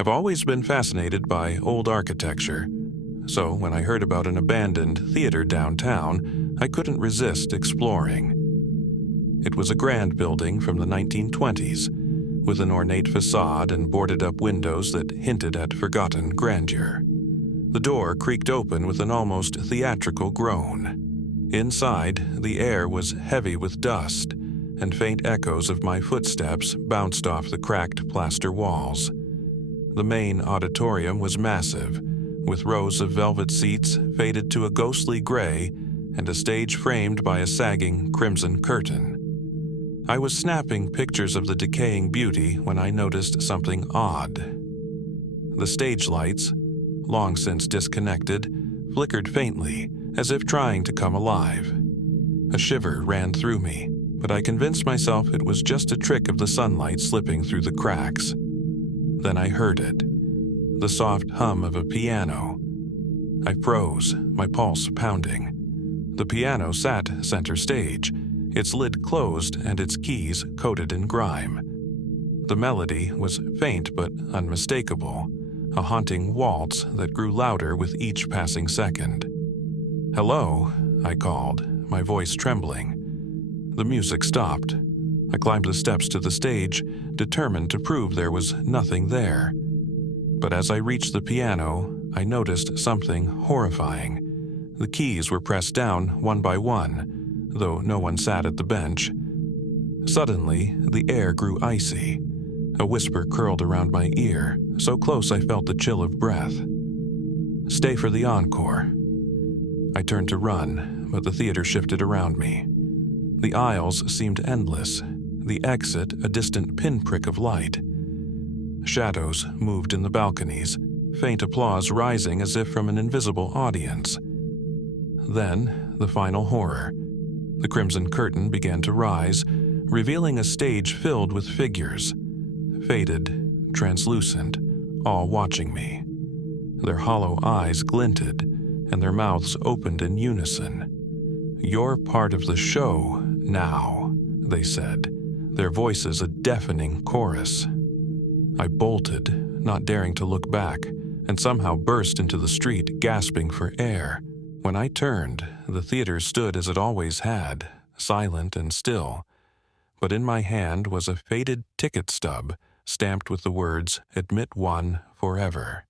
I've always been fascinated by old architecture, so when I heard about an abandoned theater downtown, I couldn't resist exploring. It was a grand building from the 1920s, with an ornate facade and boarded-up windows that hinted at forgotten grandeur. The door creaked open with an almost theatrical groan. Inside, the air was heavy with dust, and faint echoes of my footsteps bounced off the cracked plaster walls. The main auditorium was massive, with rows of velvet seats faded to a ghostly gray and a stage framed by a sagging crimson curtain. I was snapping pictures of the decaying beauty when I noticed something odd. The stage lights, long since disconnected, flickered faintly, as if trying to come alive. A shiver ran through me, but I convinced myself it was just a trick of the sunlight slipping through the cracks. Then I heard it, the soft hum of a piano. I froze, my pulse pounding. The piano sat center stage, its lid closed and its keys coated in grime. The melody was faint but unmistakable, a haunting waltz that grew louder with each passing second. "Hello," I called, my voice trembling. The music stopped. I climbed the steps to the stage, determined to prove there was nothing there. But as I reached the piano, I noticed something horrifying. The keys were pressed down one by one, though no one sat at the bench. Suddenly, the air grew icy. A whisper curled around my ear, so close I felt the chill of breath. "Stay for the encore." I turned to run, but the theater shifted around me. The aisles seemed endless, the exit a distant pinprick of light. Shadows moved in the balconies, faint applause rising as if from an invisible audience. Then, the final horror. The crimson curtain began to rise, revealing a stage filled with figures, faded, translucent, all watching me. Their hollow eyes glinted, and their mouths opened in unison. "You're part of the show now," they said, their voices a deafening chorus. I bolted, not daring to look back, and somehow burst into the street, gasping for air. When I turned, the theater stood as it always had, silent and still. But in my hand was a faded ticket stub, stamped with the words, "Admit one forever."